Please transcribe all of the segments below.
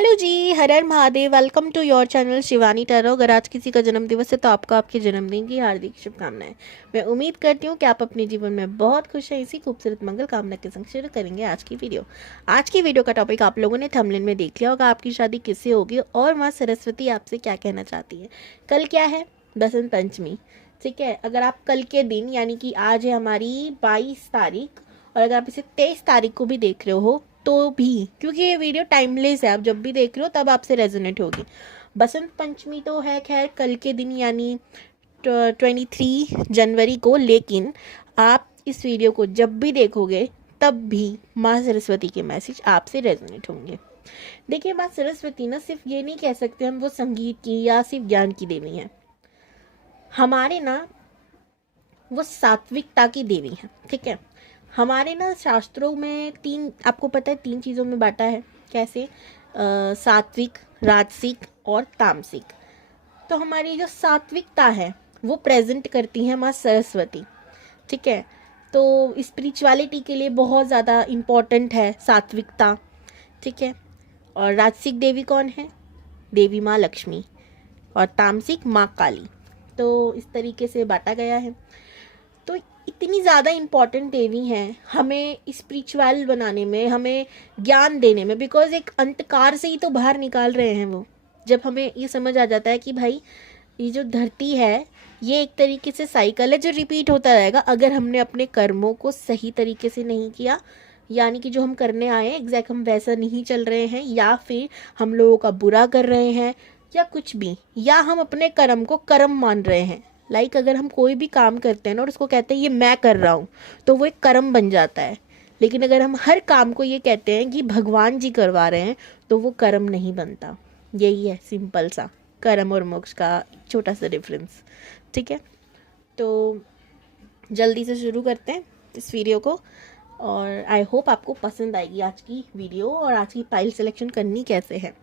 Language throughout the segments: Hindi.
हेलो जी, हर हर Mahadev. Welcome to your channel Shivani tarot. अगर आज किसी का जन्मदिवस है तो आपको आपके जन्मदिन की हार्दिक शुभकामनाएं। मैं उम्मीद करती हूँ कि आप अपने जीवन में बहुत खुश हैं। इसी खूबसूरत मंगल कामना के संग शुरू करेंगे आज की वीडियो। आज की वीडियो का टॉपिक आप लोगों ने थंबनेल में देख लिया होगा, आपकी शादी किससे होगी और माँ सरस्वती आपसे क्या कहना चाहती है। कल क्या है? बसंत पंचमी। ठीक है, अगर आप कल के दिन यानी कि आज है हमारी 22 तारीख, और अगर आप इसे 23 तारीख को भी देख रहे हो तो भी, क्योंकि ये वीडियो टाइमलेस है, आप जब भी देख रहे हो तब आपसे रेजोनेट होगी। बसंत पंचमी तो है खैर कल के दिन यानी 23 जनवरी को, लेकिन आप इस वीडियो को जब भी देखोगे तब भी माँ सरस्वती के मैसेज आपसे रेजोनेट होंगे। देखिए, माँ सरस्वती ना सिर्फ ये नहीं कह सकते हम वो संगीत की या सिर्फ ज्ञान की देवी है, हमारे ना वो सात्विकता की देवी है। ठीक है, हमारे ना शास्त्रों में तीन, आपको पता है, तीन चीज़ों में बांटा है। कैसे? सात्विक, राजसिक और तामसिक। तो हमारी जो सात्विकता है वो प्रेजेंट करती है माँ सरस्वती। ठीक है, तो स्पिरिचुअलिटी के लिए बहुत ज़्यादा इम्पोर्टेंट है सात्विकता। ठीक है, और राजसिक देवी कौन है? देवी माँ लक्ष्मी। और तामसिक माँ काली। तो इस तरीके से बांटा गया है। तो इतनी ज़्यादा इम्पॉर्टेंट देवी हैं हमें स्पिरिचुअल बनाने में, हमें ज्ञान देने में, बिकॉज एक अंधकार से ही तो बाहर निकाल रहे हैं वो। जब हमें ये समझ आ जाता है कि भाई ये जो धरती है ये एक तरीके से साइकिल है जो रिपीट होता रहेगा, अगर हमने अपने कर्मों को सही तरीके से नहीं किया, यानी कि जो हम करने आए हैं एग्जैक्ट हम वैसा नहीं चल रहे हैं, या फिर हम लोगों का बुरा कर रहे हैं, या कुछ भी, या हम अपने कर्म को कर्म मान रहे हैं। अगर हम कोई भी काम करते हैं ना और उसको कहते हैं ये मैं कर रहा हूँ, तो वो एक कर्म बन जाता है। लेकिन अगर हम हर काम को ये कहते हैं कि भगवान जी करवा रहे हैं, तो वो कर्म नहीं बनता। यही है सिंपल सा कर्म और मोक्ष का छोटा सा डिफरेंस। ठीक है, तो जल्दी से शुरू करते हैं इस वीडियो को, और आई होप आपको पसंद आएगी आज की वीडियो। और आज की पाइल सिलेक्शन करनी कैसे है?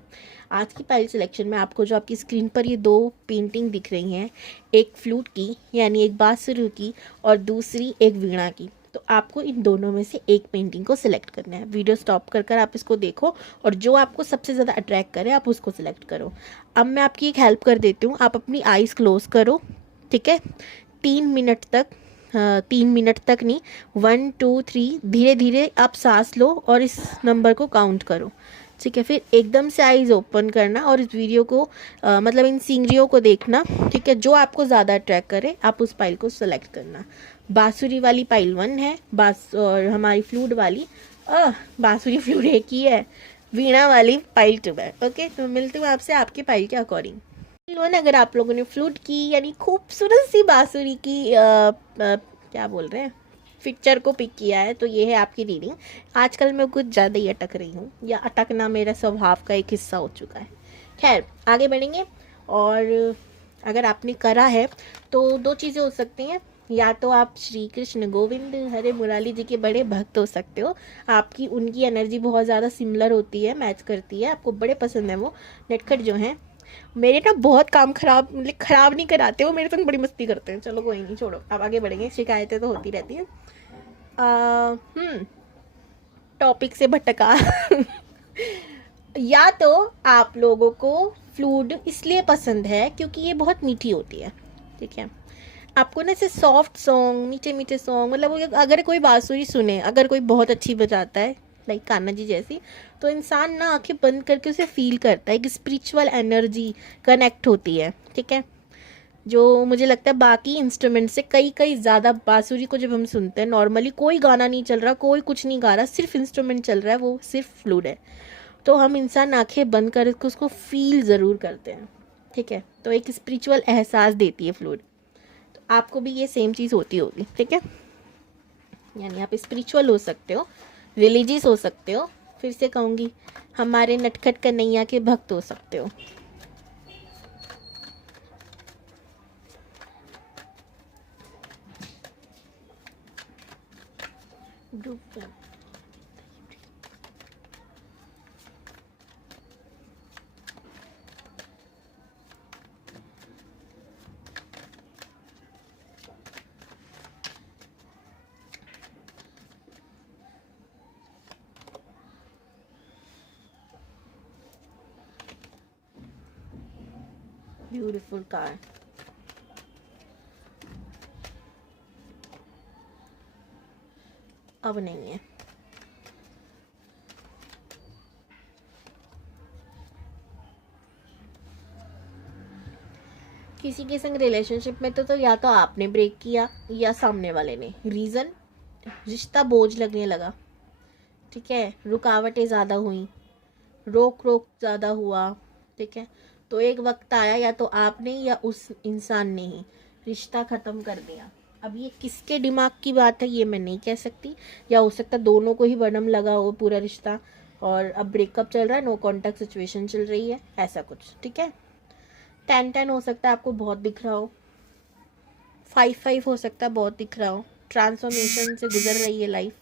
आज की पाइल सिलेक्शन में आपको जो आपकी स्क्रीन पर ये दो पेंटिंग दिख रही हैं, एक फ्लूट की यानी एक बांसुरी की और दूसरी एक वीणा की, तो आपको इन दोनों में से एक पेंटिंग को सिलेक्ट करना है। वीडियो स्टॉप कर कर आप इसको देखो और जो आपको सबसे ज़्यादा अट्रैक्ट करे आप उसको सिलेक्ट करो। अब मैं आपकी एक हेल्प कर देती हूँ, आप अपनी आइज़ क्लोज करो। ठीक है, 3 मिनट तक, 3 मिनट तक नहीं, 1 2 3 धीरे धीरे आप सांस लो और इस नंबर को काउंट करो। ठीक है, फिर एकदम से आइज ओपन करना और इस वीडियो को मतलब इन सीनरियों को देखना। ठीक है, जो आपको ज़्यादा अट्रैक्ट करे आप उस पाइल को सेलेक्ट करना। बांसुरी वाली पाइल 1 है, और हमारी फ्लूट वाली, बांसुरी फ्लूट एक ही है, वीणा वाली पाइल 2 है। ओके, तो मिलती हूँ आपसे आपके पाइल के अकॉर्डिंग। अगर आप लोगों ने फ्लूट की यानी खूबसूरत सी बांसुरी की क्या बोल रहे हैं, पिक्चर को पिक किया है, तो ये है आपकी रीडिंग। आजकल मैं कुछ ज़्यादा ही अटक रही हूँ, या अटकना मेरा स्वभाव का एक हिस्सा हो चुका है। खैर, आगे बढ़ेंगे। और अगर आपने करा है तो दो चीज़ें हो सकती हैं, या तो आप श्री कृष्ण गोविंद हरे मुरारी जी के बड़े भक्त हो सकते हो, आपकी उनकी एनर्जी बहुत ज़्यादा सिमिलर होती है, मैच करती है, आपको बड़े पसंद है वो नटखट जो हैं। मेरे ना बहुत काम खराब, मतलब खराब नहीं कराते वो, मेरे संग बड़ी मस्ती करते हैं। चलो कोई नहीं, छोड़ो, अब आगे बढ़ेंगे, शिकायतें तो होती रहती हैं। टॉपिक से भटका या तो आप लोगों को फ्लूट इसलिए पसंद है क्योंकि ये बहुत मीठी होती है। ठीक है, आपको ना ऐसे सॉफ्ट सॉन्ग, मीठे मीठे सॉन्ग, मतलब अगर कोई बांसुरी सुने, अगर कोई बहुत अच्छी बजाता है लाइक कान्हा जी जैसी, तो इंसान ना आंखें बंद करके उसे फील करता है, एक स्पिरिचुअल एनर्जी कनेक्ट होती है। ठीक है, जो मुझे लगता है बाकी इंस्ट्रूमेंट से कई कई ज़्यादा। बांसुरी को जब हम सुनते हैं, नॉर्मली कोई गाना नहीं चल रहा, कोई कुछ नहीं गा रहा, सिर्फ इंस्ट्रूमेंट चल रहा है, वो सिर्फ फ्लूट है, तो हम इंसान आंखें बंद करके उसको फील ज़रूर करते हैं। ठीक है, तो एक स्पिरिचुअल एहसास देती है फ्लूट। तो आपको भी ये सेम चीज़ होती होगी। ठीक है, यानी आप स्पिरिचुअल हो सकते हो, रिलीजियस हो सकते हो, फिर से कहूँगी हमारे नटखट कन्हैया के भक्त हो सकते हो। Beautiful card. अब नहीं है। किसी के संग रिलेशनशिप में तो या तो आपने ब्रेक किया या सामने वाले ने। रीजन, रिश्ता बोझ लगने लगा, ठीक है, रुकावटें ज़्यादा हुई, रोक रोक ज़्यादा हुआ, ठीक है। तो एक वक्त आया या तो आपने या उस इंसान ने ही रिश्ता ख़त्म कर दिया। अब ये किसके दिमाग की बात है ये मैं नहीं कह सकती, या हो सकता दोनों को ही बर्नम लगा हो पूरा रिश्ता और अब ब्रेकअप चल रहा है, नो कॉन्टैक्ट सिचुएशन चल रही है, ऐसा कुछ, ठीक है। 10-10 हो सकता है आपको बहुत दिख रहा हो, 5-5 हो सकता है बहुत दिख रहा हो। ट्रांसफॉर्मेशन से गुजर रही है लाइफ,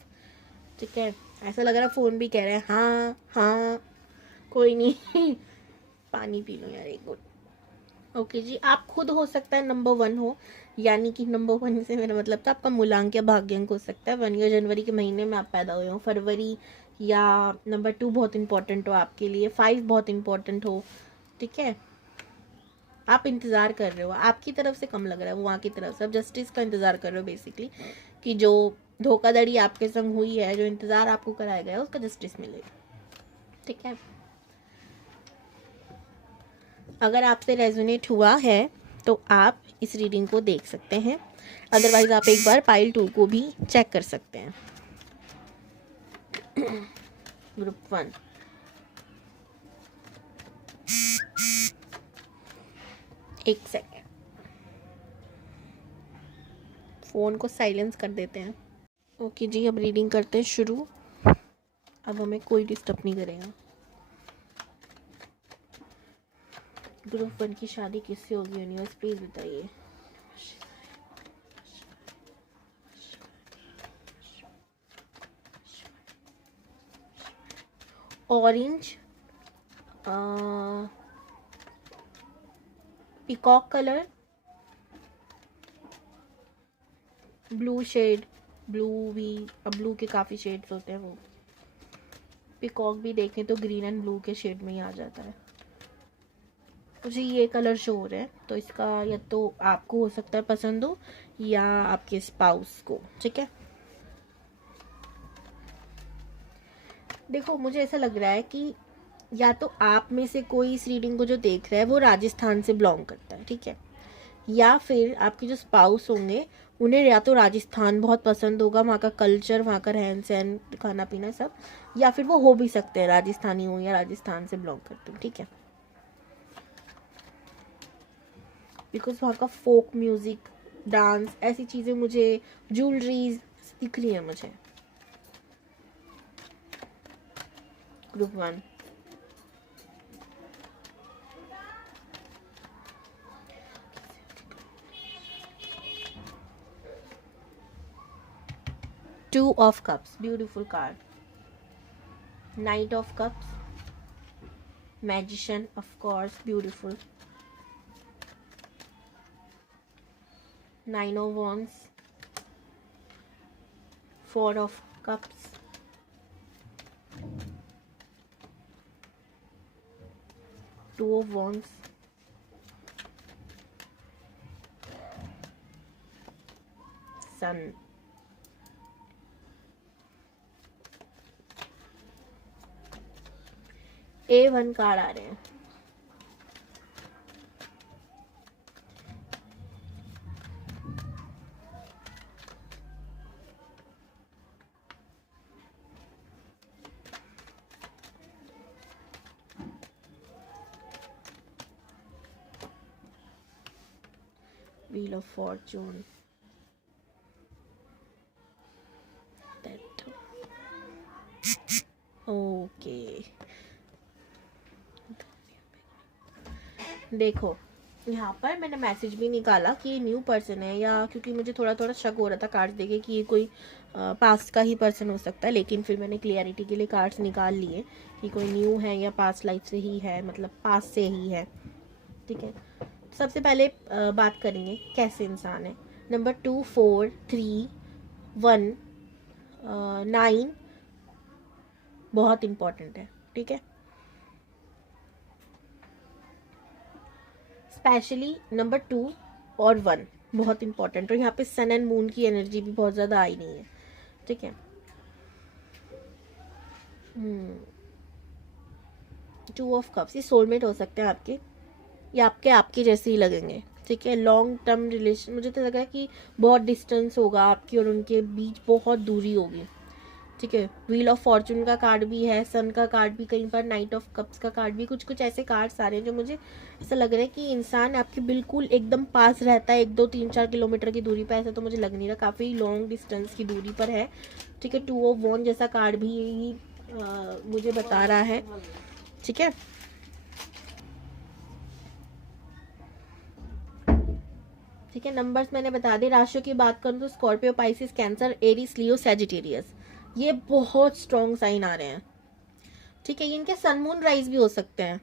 ठीक है। ऐसा लग रहा है फ़ोन भी कह रहा है हाँ हाँ कोई नहीं पानी पी लो यार एक गुड। ओके जी, आप खुद हो सकता है नंबर 1 हो, यानी कि नंबर 1 से मेरा मतलब था आपका मूलांक या भाग्यांक हो सकता है 1 या जनवरी के महीने में आप पैदा हुए हो, फरवरी, या नंबर 2 बहुत इंपॉर्टेंट हो आपके लिए, 5 बहुत इंपॉर्टेंट हो, ठीक है। आप इंतज़ार कर रहे हो, आपकी तरफ से कम लग रहा है, वो वहाँ की तरफ से आप जस्टिस का इंतज़ार कर रहे हो बेसिकली, कि जो धोखाधड़ी आपके संग हुई है, जो इंतज़ार आपको कराया गया है उसका जस्टिस मिलेगा, ठीक है। अगर आपसे रेजोनेट हुआ है तो आप इस रीडिंग को देख सकते हैं, अदरवाइज आप एक बार पाइल 2 को भी चेक कर सकते हैं। ग्रुप 1, एक सेकेंड, फ़ोन को साइलेंस कर देते हैं। ओके जी, अब रीडिंग करते हैं शुरू। अब हमें कोई डिस्टर्ब नहीं करेगा। ग्रुप 1 की शादी किससे होगी यूनिवर्स प्लीज बताइए। Orange, peacock colour, blue shade, blue भी, अब ब्लू के काफ़ी शेड्स होते हैं, वो पीकॉक भी देखें तो ग्रीन एंड ब्लू के शेड में ही आ जाता है। मुझे ये कलर शो हो रहा है, तो इसका या तो आपको हो सकता है पसंद हो या आपके स्पाउस को, ठीक है। देखो मुझे ऐसा लग रहा है कि या तो आप में से कोई इस रीडिंग को जो देख रहा है वो राजस्थान से बिलोंग करता है, ठीक है, या फिर आपके जो स्पाउस होंगे उन्हें या तो राजस्थान बहुत पसंद होगा, वहाँ का कल्चर, वहाँ का रहन सहन, खाना पीना सब, या फिर वो हो भी सकते हैं राजस्थानी हो या राजस्थान से बिलोंग करते हो, ठीक है। बिकॉज वहाँ का फोक म्यूज़िक, डांस, ऐसी चीज़ें मुझे, ज्वेलरीज दिख रही है मुझे। Group 1, two of cups, beautiful card, night of cups, magician of course beautiful, 9 of wands, 4 of cups, 2 of wands, sun, A1 card आ रहे हैं। Wheel of Fortune, that, okay, देखो यहाँ पर मैंने मैसेज भी निकाला कि ये न्यू पर्सन है, या क्योंकि मुझे थोड़ा थोड़ा शक हो रहा था कार्ड्स देखे कि ये कोई पास्ट का ही पर्सन हो सकता है, लेकिन फिर मैंने क्लियरिटी के लिए कार्ड्स निकाल लिए कि कोई न्यू है या पास्ट लाइफ से ही है, मतलब पास्ट से ही है, ठीक है। सबसे पहले बात करेंगे कैसे इंसान है। नंबर 2, 4, 3, 1, 9 बहुत इम्पॉर्टेंट है, ठीक है। स्पेशली नंबर 2 और 1 बहुत इंपॉर्टेंट, और यहाँ पे सन एंड मून की एनर्जी भी बहुत ज़्यादा आई नहीं है, ठीक है। 2 ऑफ कप्स, ये सोलमेट हो सकते हैं आपके, ये आपके जैसे ही लगेंगे, ठीक है। लॉन्ग टर्म रिलेशन, मुझे तो लग रहा है कि बहुत डिस्टेंस होगा आपकी और उनके बीच, बहुत दूरी होगी, ठीक है। व्हील ऑफ फॉर्चून का कार्ड भी है, सन का कार्ड भी, कहीं पर नाइट ऑफ कप्स का कार्ड भी, कुछ कुछ ऐसे कार्ड्स आ रहे हैं जो मुझे ऐसा लग रहा है कि इंसान आपके बिल्कुल एकदम पास रहता है, 1 2 3 4 किलोमीटर की दूरी पर, ऐसा तो मुझे लग नहीं रहा, काफ़ी लॉन्ग डिस्टेंस की दूरी पर है, ठीक है। 2 ऑफ वॉन्ड जैसा कार्ड भी मुझे बता रहा है, ठीक है। ठीक है, नंबर्स मैंने बता दिए। राशियों की बात करूँ तो स्कॉर्पियो, पाइसिस, कैंसर, एरीज, लियो, सैजिटेरियस, ये बहुत स्ट्रॉन्ग साइन आ रहे हैं, ठीक है। इनके सन मून राइज भी हो सकते हैं।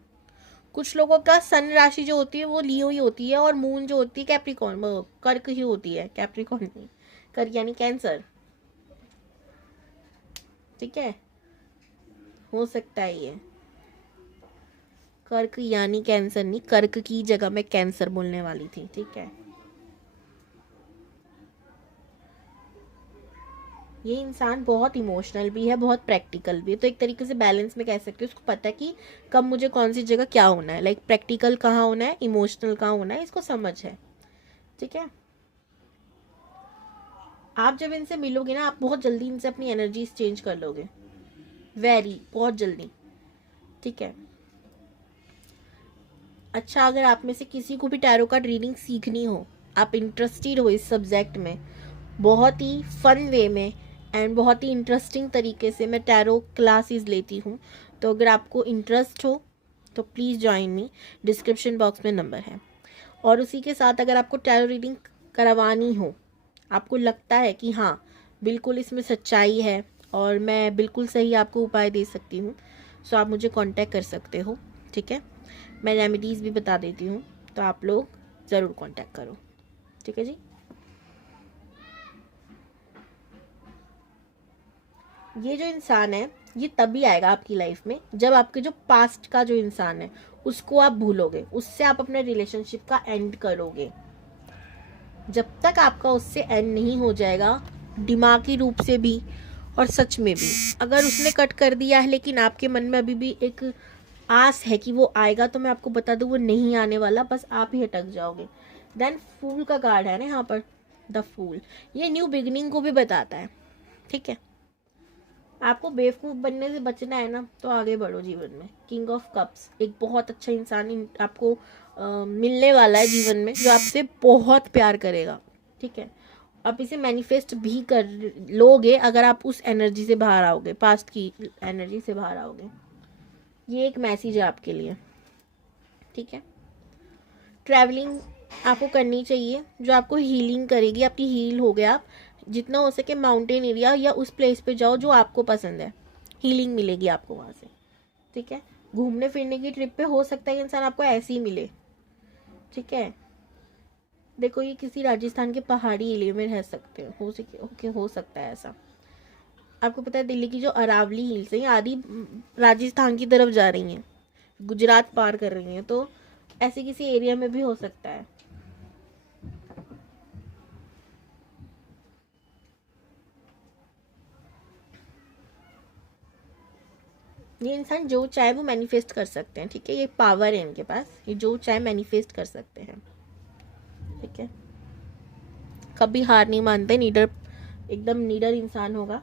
कुछ लोगों का सन राशि जो होती है वो लियो ही होती है, और मून जो होती है कैप्रिकॉर्न, कर्क ही होती है, कैप्रिकॉर्न नहीं, कर्क यानी कैंसर, ठीक है। हो सकता है ये कर्क यानी कैंसर नहीं, कर्क की जगह मैं कैंसर बोलने वाली थी, ठीक है। ये इंसान बहुत इमोशनल भी है, बहुत प्रैक्टिकल भी है, तो एक तरीके से बैलेंस में कह सकते हो, उसको पता है कि कब मुझे कौन सी जगह क्या होना है, लाइक प्रैक्टिकल कहाँ होना है, इमोशनल कहाँ होना है, इसको समझ है, ठीक है। आप जब इनसे मिलोगे ना, आप बहुत जल्दी इनसे अपनी एनर्जीज चेंज कर लोगे, बहुत जल्दी, ठीक है। अच्छा, अगर आप में से किसी को भी टैरो कार्ड रीडिंग सीखनी हो, आप इंटरेस्टेड हो इस सब्जेक्ट में, बहुत ही फन वे में एंड बहुत ही इंटरेस्टिंग तरीके से मैं टैरो क्लासेस लेती हूँ, तो अगर आपको इंटरेस्ट हो तो please join me, description box में नंबर है। और उसी के साथ अगर आपको टैरो रीडिंग करवानी हो, आपको लगता है कि हाँ बिल्कुल इसमें सच्चाई है और मैं बिल्कुल सही आपको उपाय दे सकती हूँ, सो आप मुझे कांटेक्ट कर सकते हो, ठीक है। मैं रेमेडीज़ भी बता देती हूँ, तो आप लोग ज़रूर कांटेक्ट करो, ठीक है जी। ये जो इंसान है ये तभी आएगा आपकी लाइफ में जब आपके जो पास्ट का जो इंसान है उसको आप भूलोगे, उससे आप अपने रिलेशनशिप का एंड करोगे। जब तक आपका उससे एंड नहीं हो जाएगा, दिमागी रूप से भी और सच में भी, अगर उसने कट कर दिया है लेकिन आपके मन में अभी भी एक आस है कि वो आएगा, तो मैं आपको बता दूं वो नहीं आने वाला, बस आप ही अटक जाओगे। देन फूल का कार्ड है ना यहाँ पर, द फूल, ये न्यू बिगिनिंग को भी बताता है, ठीक है। आपको बेवकूफ़ बनने से बचना है ना, तो आगे बढ़ो जीवन में। किंग ऑफ कप्स, एक बहुत अच्छा इंसान आपको मिलने वाला है जीवन में, जो आपसे बहुत प्यार करेगा, ठीक है। आप इसे मैनिफेस्ट भी कर लोगे अगर आप उस एनर्जी से बाहर आओगे, पास्ट की एनर्जी से बाहर आओगे। ये एक मैसेज है आपके लिए, ठीक है। ट्रैवलिंग आपको करनी चाहिए जो आपको हीलिंग करेगी, आपकी हील हो गया, आप जितना हो सके माउंटेन एरिया या उस प्लेस पे जाओ जो आपको पसंद है, हीलिंग मिलेगी आपको वहाँ से, ठीक है। घूमने फिरने की ट्रिप पे हो सकता है कि इंसान आपको ऐसे ही मिले, ठीक है। देखो ये किसी राजस्थान के पहाड़ी एरिया में रह सकते हो सके, ओके, हो सकता है ऐसा। आपको पता है दिल्ली की जो अरावली हिल्स है आदि राजस्थान की तरफ जा रही हैं, गुजरात पार कर रही हैं, तो ऐसे किसी एरिया में भी हो सकता है। ये इंसान जो चाहे वो मैनिफेस्ट कर सकते हैं, ठीक है। ये पावर है इनके पास, ये जो चाहे मैनिफेस्ट कर सकते हैं, ठीक है। कभी हार नहीं मानते, नीडर, एकदम नीडर इंसान होगा।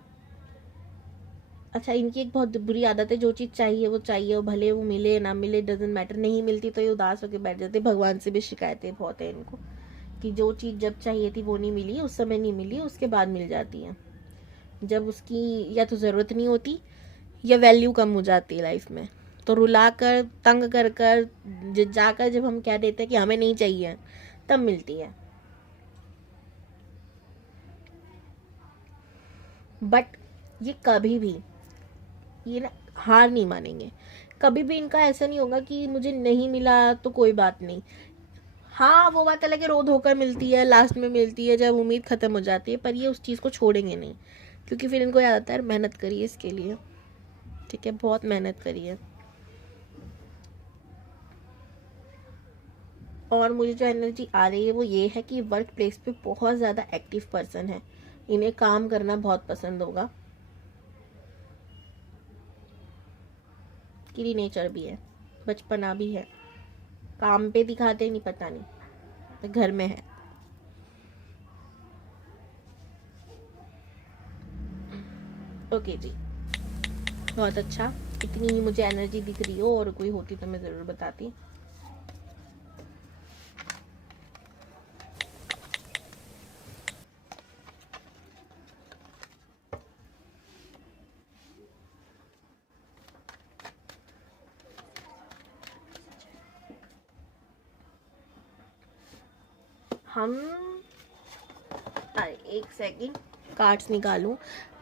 अच्छा, इनकी एक बहुत बुरी आदत है, जो चीज़ चाहिए वो चाहिए, वो भले वो मिले ना मिले, डजेंट मैटर, नहीं मिलती तो ये उदास होकर बैठ जाते। भगवान से भी शिकायतें बहुत है इनको कि जो चीज़ जब चाहिए थी वो नहीं मिली, उस समय नहीं मिली, उसके बाद मिल जाती है, जब उसकी या तो ज़रूरत नहीं होती या वैल्यू कम हो जाती है लाइफ में, तो रुला कर तंग कर कर जाकर जब हम कह देते हैं कि हमें नहीं चाहिए, तब मिलती है। बट ये कभी भी, ये ना हार नहीं मानेंगे, कभी भी इनका ऐसा नहीं होगा कि मुझे नहीं मिला तो कोई बात नहीं। हाँ वो बात अलग है, रो धोकर मिलती है, लास्ट में मिलती है जब उम्मीद खत्म हो जाती है, पर ये उस चीज़ को छोड़ेंगे नहीं, क्योंकि फिर इनको याद आता है मेहनत करिए इसके लिए, ठीक है, बहुत मेहनत करिए। और मुझे जो एनर्जी आ रही है वो ये है कि वर्क प्लेस पे बहुत ज़्यादा एक्टिव पर्सन है, इन्हें काम करना बहुत पसंद होगा। किरी नेचर भी है, बचपना भी है, काम पे दिखाते नहीं पता नहीं, तो घर में है। ओके जी, बहुत अच्छा। इतनी ही मुझे एनर्जी दिख रही हो, और कोई होती तो मैं ज़रूर बताती। हम एक सेकंड कार्ड्स निकालूं।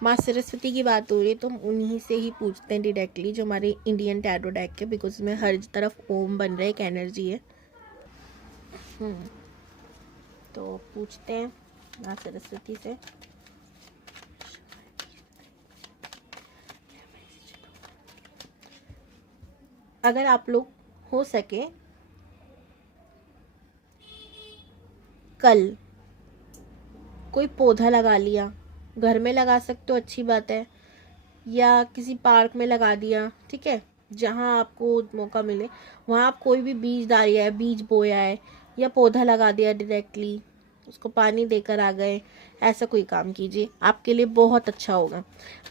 माँ सरस्वती की बात हो रही है तो हम उन्हीं से ही पूछते हैं डायरेक्टली, जो हमारे इंडियन टैरो डेक के, बिकॉज उसमें हर तरफ ओम बन रहा है, एक एनर्जी है। तो पूछते हैं माँ सरस्वती से। अगर आप लोग हो सके कल कोई पौधा लगा लिया, घर में लगा सकते हो अच्छी बात है, या किसी पार्क में लगा दिया, ठीक है, जहाँ आपको मौका मिले वहाँ आप कोई भी बीज डालिया है, बीज बोया है, या पौधा लगा दिया डायरेक्टली, उसको पानी देकर आ गए, ऐसा कोई काम कीजिए, आपके लिए बहुत अच्छा होगा।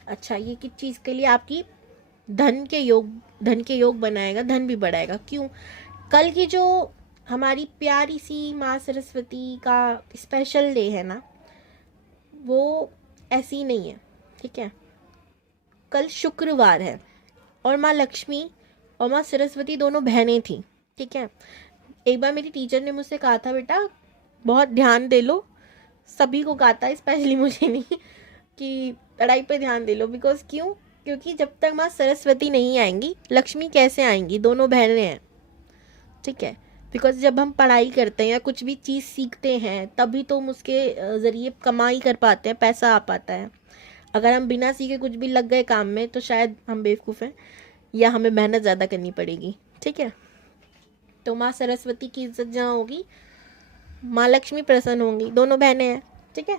अच्छा, ये किस चीज़ के लिए? आपकी धन के योग बनाएगा, धन भी बढ़ाएगा। क्यों? कल की जो हमारी प्यारी सी माँ सरस्वती का स्पेशल डे है ना, वो ऐसी नहीं है, ठीक है। कल शुक्रवार है, और माँ लक्ष्मी और माँ सरस्वती दोनों बहनें थी, ठीक है। एक बार मेरी टीचर ने मुझसे कहा था, बेटा बहुत ध्यान दे लो, सभी को कहा था, स्पेशली मुझे नहीं, कि पढ़ाई पे ध्यान दे लो। बिकॉज क्यों? क्योंकि जब तक माँ सरस्वती नहीं आएंगी, लक्ष्मी कैसे आएंगी? दोनों बहनें हैं, ठीक है। बिकॉज जब हम पढ़ाई करते हैं या कुछ भी चीज़ सीखते हैं, तभी तो हम उसके ज़रिए कमाई कर पाते हैं, पैसा आ पाता है। अगर हम बिना सीखे कुछ भी लग गए काम में, तो शायद हम बेवकूफ़ हैं, या हमें मेहनत ज़्यादा करनी पड़ेगी, ठीक है। तो माँ सरस्वती की इज्जत जहाँ होगी, माँ लक्ष्मी प्रसन्न होंगी, दोनों बहनें हैं, ठीक है।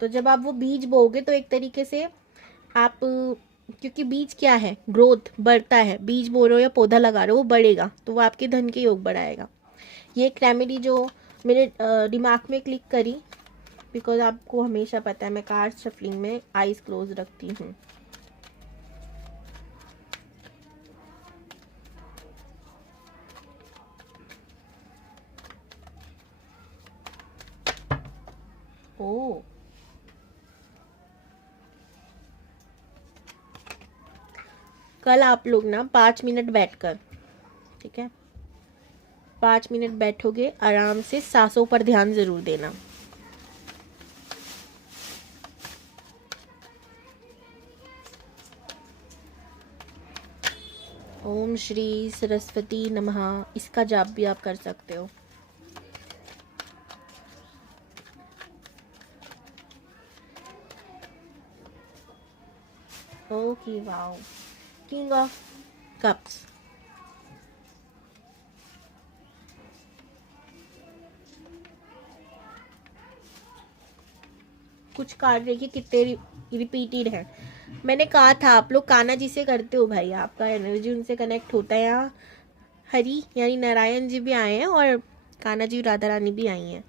तो जब आप वो बीज बोओगे तो एक तरीके से आप, क्योंकि बीज क्या है? ग्रोथ, बढ़ता है। बीज बो रहे हो या पौधा लगा रहे हो, वो बढ़ेगा, तो वो आपके धन के योग बढ़ाएगा। ये एक रेमेडी जो मेरे दिमाग में क्लिक करी, बिकॉज आपको हमेशा पता है मैं कार्ड शफलिंग में आईज क्लोज रखती हूँ। ओ, कल आप लोग ना 5 मिनट बैठकर, ठीक है, 5 मिनट बैठोगे, आराम से सांसों पर ध्यान जरूर देना। ओम श्री सरस्वती नमः, इसका जाप भी आप कर सकते हो। Okay, wow, king of cups. कुछ कार्ड देखिए कितने रिपीटेड हैं। मैंने कहा था आप लोग कान्हा जी से करते हो भाई, आपका एनर्जी उनसे कनेक्ट होता है। यहाँ हरि यानी नारायण जी भी आए हैं, और कान्हा जी राधा रानी भी आई हैं,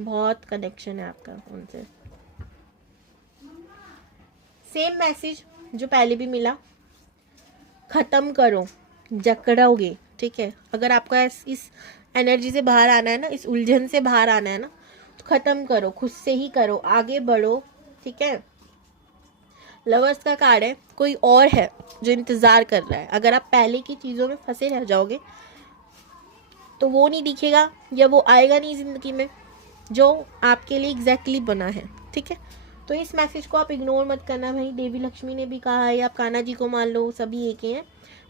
बहुत कनेक्शन है आपका उनसे। सेम मैसेज जो पहले भी मिला, ख़त्म करो, जकड़ोगे, ठीक है। अगर आपका इस एनर्जी से बाहर आना है ना, इस उलझन से बाहर आना है ना, तो ख़त्म करो, खुद से ही करो, आगे बढ़ो, ठीक है। लवर्स का कार्ड है, कोई और है जो इंतज़ार कर रहा है। अगर आप पहले की चीज़ों में फंसे रह जाओगे तो वो नहीं दिखेगा, या वो आएगा नहीं ज़िंदगी में जो आपके लिए एग्जैक्टली बना है, ठीक है। तो इस मैसेज को आप इग्नोर मत करना भाई। देवी लक्ष्मी ने भी कहा है, आप कान्हा जी को मान लो, सभी एक ही हैं,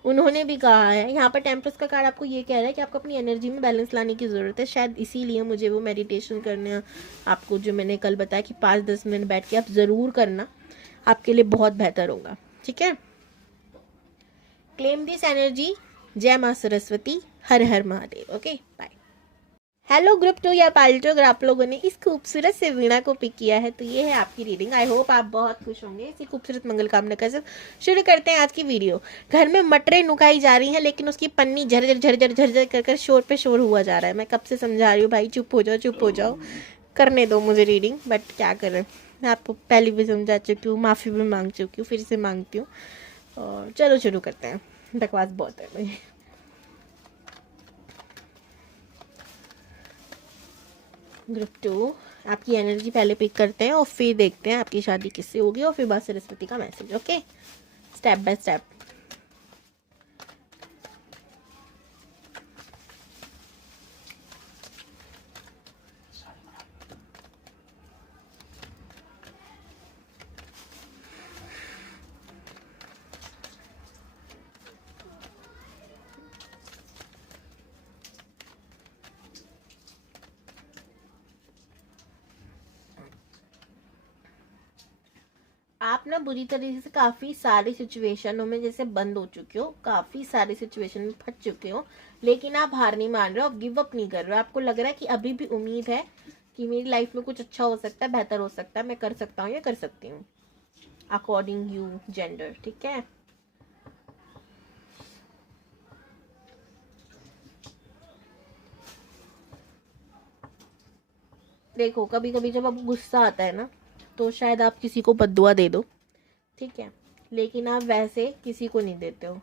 उन्होंने भी कहा है। यहाँ पर टेम्परस का कार्ड आपको ये कह रहा है कि आपको अपनी एनर्जी में बैलेंस लाने की ज़रूरत है। शायद इसीलिए मुझे वो मेडिटेशन करना, आपको जो मैंने कल बताया कि 5-10 मिनट बैठ के आप ज़रूर करना, आपके लिए बहुत बेहतर होगा, ठीक है। क्लेम दिस एनर्जी जय माँ सरस्वती, हर हर Mahadev. Okay bye. Hello group 2 या पाल्टो, अगर आप लोगों ने इस खूबसूरत से वीणा को पिक किया है तो ये है आपकी रीडिंग। आई होप आप बहुत खुश होंगे इसी खूबसूरत मंगल कामना के साथ। शुरू करते हैं आज की वीडियो। घर में मटरें नुकाई जा रही हैं लेकिन उसकी पन्नी झरझर झरझर झरझर कर कर शोर पे शोर हुआ जा रहा है। मैं कब से समझा रही हूँ भाई चुप हो जाओ चुप हो जाओ, करने दो मुझे रीडिंग, बट क्या करें, मैं आपको पहले भी समझा चुकी हूँ, माफ़ी भी मांग चुकी हूँ, फिर से मांगती हूँ। और चलो शुरू करते हैं, बकवास बहुत है भाई। ग्रुप 2 आपकी एनर्जी पहले पिक करते हैं और फिर देखते हैं आपकी शादी किससे होगी और फिर बाद सरस्वती का message. Okay, step by step. आप ना बुरी तरीके से काफ़ी सारी सिचुएशनों में जैसे बंद हो चुके हो, काफ़ी सारी सिचुएशन में फंस चुके हो, लेकिन आप हार नहीं मान रहे हो, आप गिव अप नहीं कर रहे हो। आपको लग रहा है कि अभी भी उम्मीद है कि मेरी लाइफ में कुछ अच्छा हो सकता है, बेहतर हो सकता है, मैं कर सकता हूँ या कर सकती हूँ अकॉर्डिंग यू जेंडर। ठीक है, देखो कभी कभी जब आपको गुस्सा आता है ना तो शायद आप किसी को बद्दुआ दे दो, ठीक है, लेकिन आप वैसे किसी को नहीं देते हो।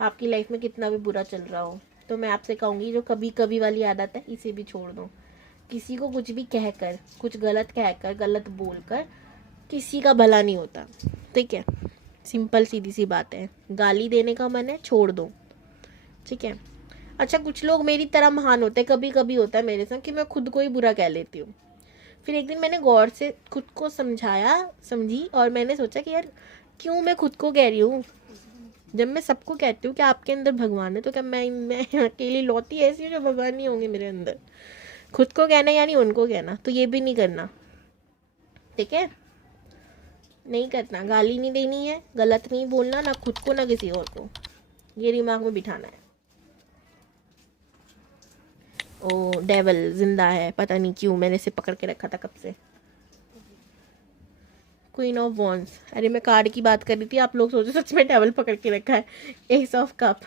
आपकी लाइफ में कितना भी बुरा चल रहा हो तो मैं आपसे कहूँगी जो कभी कभी वाली आदत है इसे भी छोड़ दो। किसी को कुछ भी कहकर, कुछ गलत कहकर, गलत बोलकर किसी का भला नहीं होता, ठीक है। सिंपल सीधी सी बात है, गाली देने का मन है छोड़ दो, ठीक है। अच्छा, कुछ लोग मेरी तरह महान होते हैं, कभी कभी होता है मेरे साथ कि मैं खुद को ही बुरा कह लेती हूँ। फिर एक दिन मैंने गौर से खुद को समझी और मैंने सोचा कि यार क्यों मैं खुद को कह रही हूँ। जब मैं सबको कहती हूँ कि आपके अंदर भगवान है तो क्या मैं अकेली लौती ऐसी हूँ जो भगवान नहीं होंगे मेरे अंदर। खुद को कहना यानी उनको कहना, तो ये भी नहीं करना, ठीक है। नहीं करना, गाली नहीं देनी है, गलत नहीं बोलना, ना खुद को ना किसी और को, ये दिमाग में बिठाना है। ओ डेवल जिंदा है, पता नहीं क्यों मैंने इसे पकड़ के रखा था कब से। क्वीन ऑफ वॉन्स, अरे मैं कार्ड की बात कर रही थी, आप लोग सोचो सच में डेवल पकड़ के रखा है। एस ऑफ कप,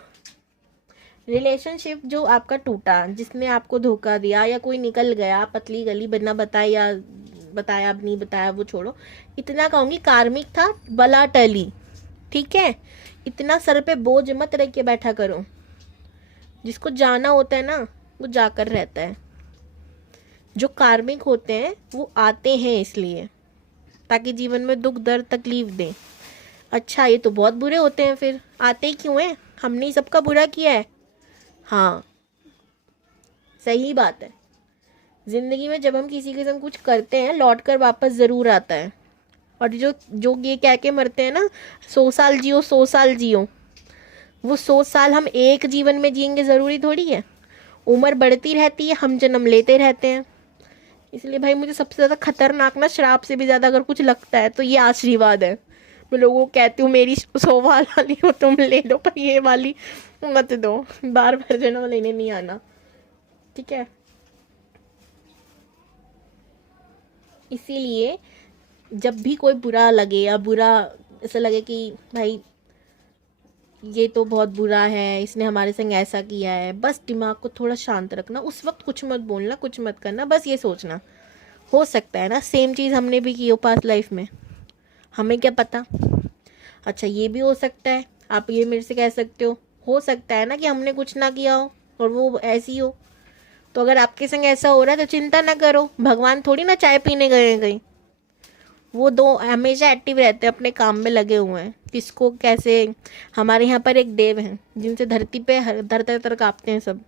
रिलेशनशिप जो आपका टूटा, जिसने आपको धोखा दिया या कोई निकल गया पतली गली बिना बताए या बताया अब नहीं बताया वो छोड़ो, इतना कहूँगी कार्मिक था, बला टली, ठीक है। इतना सर पे बोझ मत रख के बैठा करो, जिसको जाना होता है ना वो जाकर रहता है। जो कार्मिक होते हैं वो आते हैं इसलिए ताकि जीवन में दुख दर्द तकलीफ दें। अच्छा ये तो बहुत बुरे होते हैं, फिर आते ही क्यों हैं, हमने ही सबका बुरा किया है। हाँ सही बात है, जिंदगी में जब हम किसी के संग कुछ करते हैं लौट कर वापस ज़रूर आता है। और जो जो ये कह के मरते हैं ना 100 साल जियो 100 साल जियो, वो 100 साल हम एक जीवन में जिएंगे ज़रूरी थोड़ी है। उम्र बढ़ती रहती है, हम जन्म लेते रहते हैं। इसलिए भाई मुझे सबसे ज़्यादा खतरनाक ना श्राप से भी ज़्यादा अगर कुछ लगता है तो ये आशीर्वाद है। मैं लोगों को कहती हूँ मेरी 100 वाली हो तुम ले लो, पर ये वाली मत दो, बार बार जन्म लेने नहीं आना, ठीक है। इसीलिए जब भी कोई बुरा लगे या बुरा ऐसा लगे कि भाई ये तो बहुत बुरा है, इसने हमारे संग ऐसा किया है, बस दिमाग को थोड़ा शांत रखना। उस वक्त कुछ मत बोलना, कुछ मत करना, बस ये सोचना हो सकता है ना सेम चीज़ हमने भी की हो पास्ट लाइफ में, हमें क्या पता। अच्छा ये भी हो सकता है, आप ये मेरे से कह सकते हो सकता है ना कि हमने कुछ ना किया हो और वो ऐसी हो। तो अगर आपके संग ऐसा हो रहा है तो चिंता ना करो, भगवान थोड़ी ना चाय पीने गए हैं कहीं, वो दो हमेशा एक्टिव रहते हैं, अपने काम में लगे हुए हैं। किसको कैसे, हमारे यहाँ पर एक देव हैं जिनसे धरती पे धर धर धर काँपते हैं सब।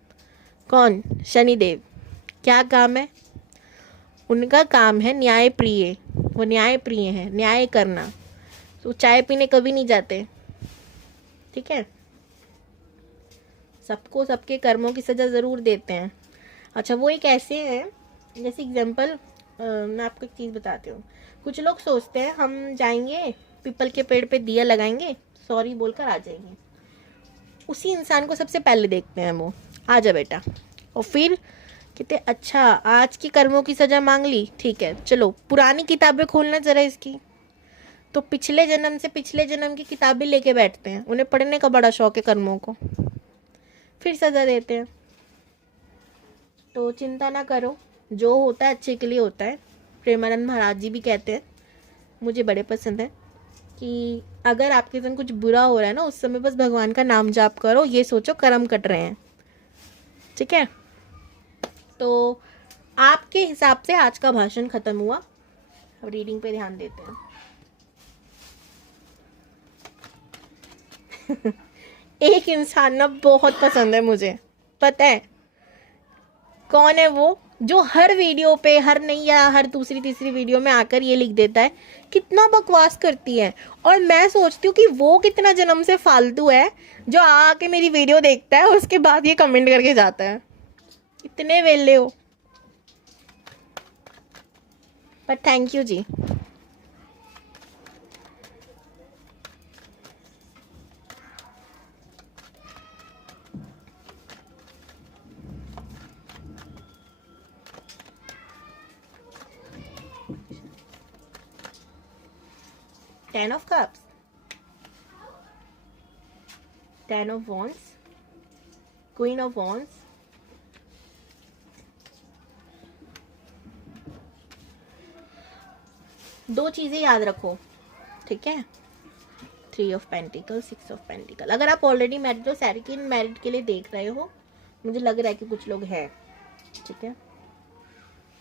कौन? शनि देव। क्या काम है उनका? काम है न्याय प्रिय, वो न्याय प्रिय है, न्याय करना। तो चाय पीने कभी नहीं जाते, ठीक है। सबको सबके कर्मों की सज़ा ज़रूर देते हैं। अच्छा वो एक ऐसे हैं, जैसे एग्जांपल मैं आपको एक चीज़ बताती हूँ। कुछ लोग सोचते हैं हम जाएंगे पीपल के पेड़ पे दिया लगाएंगे, सॉरी बोलकर आ जाएंगे। उसी इंसान को सबसे पहले देखते हैं वो, आ जा बेटा। और फिर कहते अच्छा आज की कर्मों की सजा मांग ली, ठीक है चलो पुरानी किताबें खोलना जरा इसकी। तो पिछले जन्म से पिछले जन्म की किताबें लेके बैठते हैं, उन्हें पढ़ने का बड़ा शौक है कर्मों को, फिर सजा देते हैं। तो चिंता ना करो, जो होता है अच्छे के लिए होता है। प्रेमानंद महाराज जी भी कहते हैं, मुझे बड़े पसंद है, कि अगर आपके संग कुछ बुरा हो रहा है ना, उस समय बस भगवान का नाम जाप करो, ये सोचो कर्म कट रहे हैं, ठीक है। तो आपके हिसाब से आज का भाषण खत्म हुआ, अब रीडिंग पे ध्यान देते हैं। एक इंसान ना बहुत पसंद है मुझे, पता है कौन है वो, जो हर वीडियो पे, हर नई या हर दूसरी तीसरी वीडियो में आकर ये लिख देता है कितना बकवास करती है। और मैं सोचती हूँ कि वो कितना जन्म से फालतू है जो आके मेरी वीडियो देखता है उसके बाद ये कमेंट करके जाता है। इतने वेले हो, पर थैंक यू जी। Ten of Cups, Ten of Wands, Queen of Wands, दो चीजें याद रखो, ठीक है। 3 ऑफ पेंटिकल, 6 ऑफ पेंटिकल। अगर आप ऑलरेडी मैरिड हो, सेकंड मैरिड के लिए देख रहे हो, मुझे लग रहा है कि कुछ लोग हैं, ठीक है।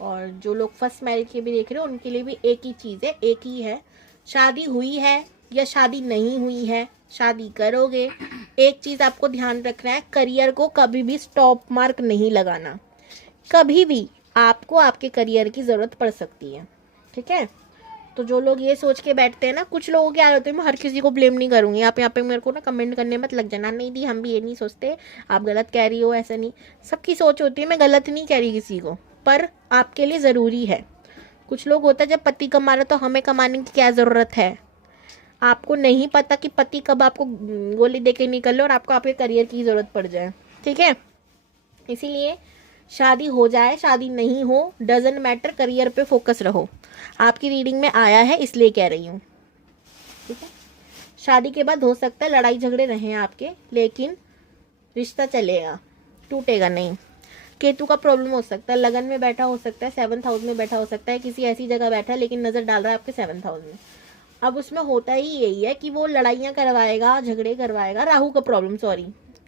और जो लोग फर्स्ट मैरिड के भी देख रहे हो उनके लिए भी एक ही चीज़ है, एक ही है, शादी हुई है या शादी नहीं हुई है, शादी करोगे, एक चीज़ आपको ध्यान रखना है, करियर को कभी भी स्टॉप मार्क नहीं लगाना। कभी भी आपको आपके करियर की ज़रूरत पड़ सकती है, ठीक है। तो जो लोग ये सोच के बैठते हैं ना, कुछ लोगों के हाल होते हैं, मैं हर किसी को ब्लेम नहीं करूँगी, आप यहाँ पे मेरे को ना कमेंट करने मत लग जाना, नहीं दी हम भी ये नहीं सोचते, आप गलत कह रही हो, ऐसा नहीं, सबकी सोच होती है, मैं गलत नहीं कह रही किसी को, पर आपके लिए ज़रूरी है। कुछ लोग होता है जब पति कमा रहा तो हमें कमाने की क्या ज़रूरत है, आपको नहीं पता कि पति कब आपको गोली दे के निकल लो और आपको आपके करियर की ज़रूरत पड़ जाए, ठीक है। इसीलिए शादी हो जाए शादी नहीं हो डजेंट मैटर, करियर पे फोकस रहो। आपकी रीडिंग में आया है इसलिए कह रही हूँ, ठीक है। शादी के बाद हो सकता है लड़ाई झगड़े रहें आपके, लेकिन रिश्ता चलेगा, टूटेगा नहीं। केतु का प्रॉब्लम हो सकता है, लगन में बैठा हो सकता है, 7th हाउस में बैठा हो सकता है, किसी ऐसी जगह बैठा है लेकिन नज़र डाल रहा है आपके 7th हाउस में। अब उसमें होता ही यही है कि वो लड़ाइयाँ करवाएगा, झगड़े करवाएगा। राहु का प्रॉब्लम, सॉरी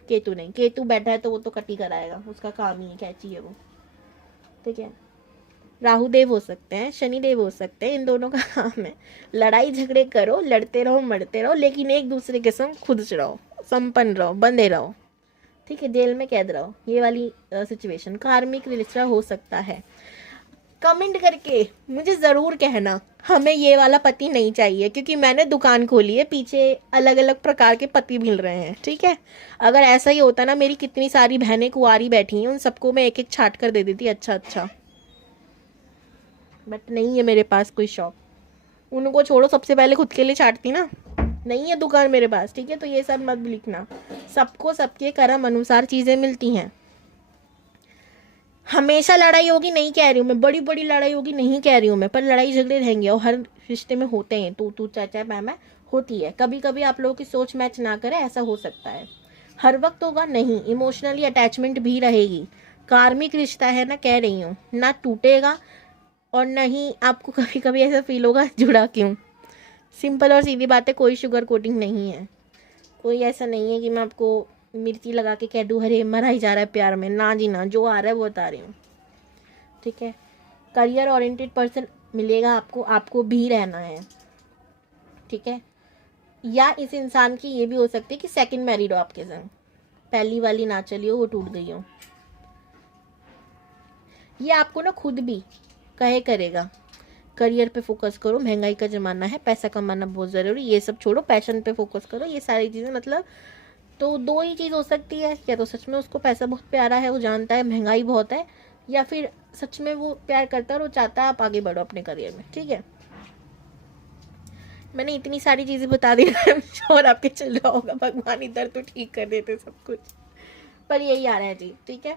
केतु नहीं, केतु बैठा है तो वो तो कटी कराएगा, उसका काम ही है, कैची है वो, ठीक है। राहु देव हो सकते हैं, शनि देव हो सकते हैं, इन दोनों का काम है लड़ाई झगड़े करो, लड़ते रहो, मरते रहो, लेकिन एक दूसरे के संग खुद से रहो, संपन्न रहो, बंधे रहो, ठीक है, जेल में कैद रहो, ये वाली सिचुएशन। कार्मिक रिश्ता हो सकता है। कमेंट करके मुझे ज़रूर कहना हमें ये वाला पति नहीं चाहिए, क्योंकि मैंने दुकान खोली है, पीछे अलग अलग प्रकार के पति मिल रहे हैं, ठीक है। अगर ऐसा ही होता ना, मेरी कितनी सारी बहनें कुंवारी बैठी हैं, उन सबको मैं एक एक छाट कर दे देती, अच्छा अच्छा, बट नहीं है मेरे पास कोई शॉप, उनको छोड़ो, सबसे पहले खुद के लिए छाटती ना, नहीं है दुकान मेरे पास, ठीक है। तो ये सब मत लिखना, सबको सबके कर्म अनुसार चीज़ें मिलती हैं। हमेशा लड़ाई होगी नहीं कह रही हूँ मैं, बड़ी बड़ी लड़ाई होगी नहीं कह रही हूँ मैं, पर लड़ाई झगड़े रहेंगे और हर रिश्ते में होते हैं, तू चाचा मैं होती है। कभी कभी आप लोगों की सोच मैच ना करे, ऐसा हो सकता है, हर वक्त होगा नहीं, इमोशनली अटैचमेंट भी रहेगी। कार्मिक रिश्ता है ना, कह रही हूँ, ना टूटेगा और ना ही आपको कभी कभी ऐसा फील होगा जुड़ा क्यों। सिंपल और सीधी बात है, कोई शुगर कोटिंग नहीं है, कोई ऐसा नहीं है कि मैं आपको मिर्ची लगा के कह दूँ अरे मरा ही जा रहा है प्यार में, ना जी ना, जो आ रहा है वो बता रही हूँ, ठीक है। करियर ओरिएंटेड पर्सन मिलेगा आपको, आपको भी रहना है, ठीक है। या इस इंसान की ये भी हो सकती है कि सेकंड मैरिड हो आपके संग, पहली वाली ना चली हो, वो टूट गई हो, ये आपको ना खुद भी कहे करेगा करियर पे फोकस करो, महंगाई का ज़माना है, पैसा कमाना बहुत ज़रूरी, ये सब छोड़ो, पैशन पे फोकस करो, ये सारी चीज़ें। मतलब तो दो ही चीज़ हो सकती है, या तो सच में उसको पैसा बहुत प्यारा है, वो जानता है महंगाई बहुत है, या फिर सच में वो प्यार करता है और वो चाहता है आप आगे बढ़ो अपने करियर में, ठीक है। मैंने इतनी सारी चीज़ें बता दी और आपके चल रहा होगा भगवान इधर तो ठीक कर देते सब कुछ, पर यही आ रहा है जी। ठीक है,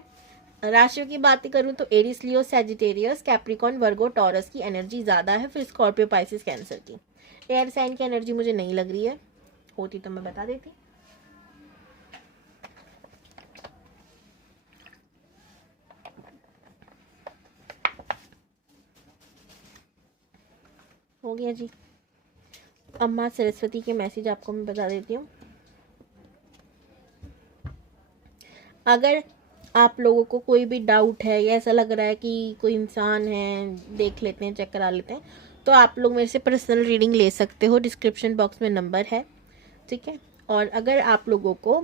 राशियों की बात करूं तो एरिस, लियो, सैजिटेरियस, कैप्रिकॉन, वर्गो, टॉरस की एनर्जी ज़्यादा है। फिर स्कॉर्पियो, पाइसिस, कैंसर की। एयर साइन की एनर्जी मुझे नहीं लग रही है, होती तो मैं बता देती। हो गया जी। अब माँ सरस्वती के मैसेज आपको मैं बता देती हूँ। अगर आप लोगों को कोई भी डाउट है या ऐसा लग रहा है कि कोई इंसान है, देख लेते हैं, चेक करा लेते हैं, तो आप लोग मेरे से पर्सनल रीडिंग ले सकते हो। डिस्क्रिप्शन बॉक्स में नंबर है। ठीक है, और अगर आप लोगों को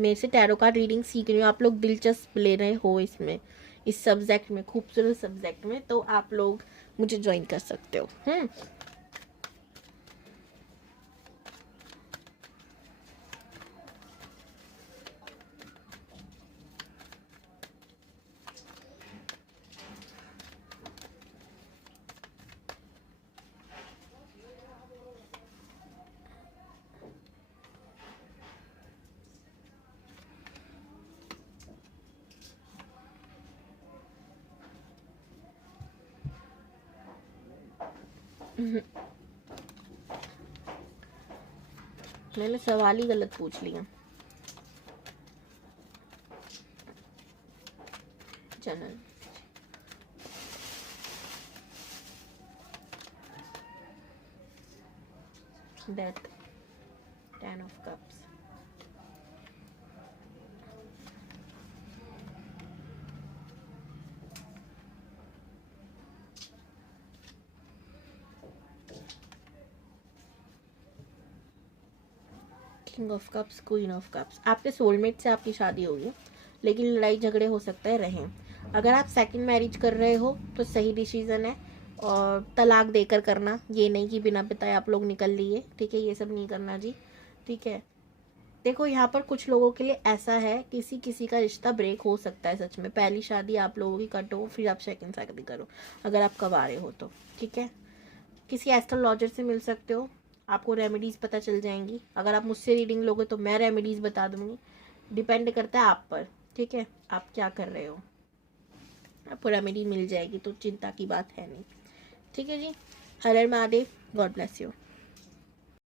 मेरे से टैरो कार्ड रीडिंग सीख रही हो, आप लोग दिलचस्प ले रहे हो इसमें, इस सब्जेक्ट में, खूबसूरत सब्जेक्ट में, तो आप लोग मुझे ज्वाइन कर सकते हो। मैंने सवाल ही गलत पूछ लिया। Channel death, 10 of cups, king of cups, queen of cups. आपके सोलमेट से आपकी शादी होगी, लेकिन लड़ाई झगड़े हो सकते हैं, रहें। अगर आप सेकंड मैरिज कर रहे हो तो सही डिसीजन है, और तलाक देकर करना, ये नहीं कि बिना बताए आप लोग निकल लिए। ठीक है, ये सब नहीं करना जी। ठीक है, देखो यहाँ पर कुछ लोगों के लिए ऐसा है, किसी किसी का रिश्ता ब्रेक हो सकता है सच में। पहली शादी आप लोगों की कट हो, फिर आप सेकंड शादी करो, अगर आप कवा रहे हो तो। ठीक है, किसी एस्ट्रोलॉजर से मिल सकते हो, आपको रेमेडीज़ पता चल जाएंगी। अगर आप मुझसे रीडिंग लोगे तो मैं रेमेडीज़ बता दूंगी, डिपेंड करता है आप पर। ठीक है, आप क्या कर रहे हो, आपको रेमेडी मिल जाएगी, तो चिंता की बात है नहीं। ठीक है जी, हर हर महादेव, गॉड ब्लेस यू।